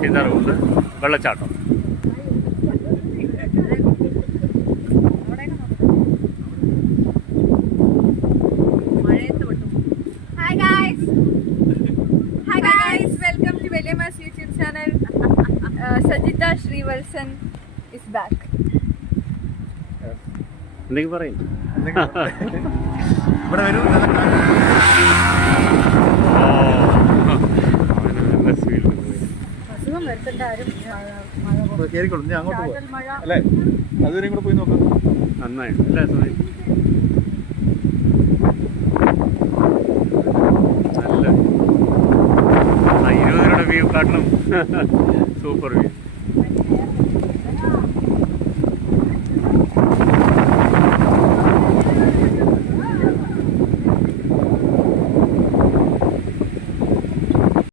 സീതാർകുണ്ട് വെള്ളച്ചാട്ടം. Welcome to Veliama's YouTube channel. Sajita Srivalsan is back. എന്തെങ്കിലും പറയും. അസുഖം വരുത്തേണ്ട ആരും അങ്ങോട്ട് പോകാം അല്ലേ? അതുവരെയും കൂടെ പോയി നോക്കാം. നന്നായിട്ട് അല്ലേ സുധി? നല്ല 20 വ്യൂ കാട്ടണം. Super view.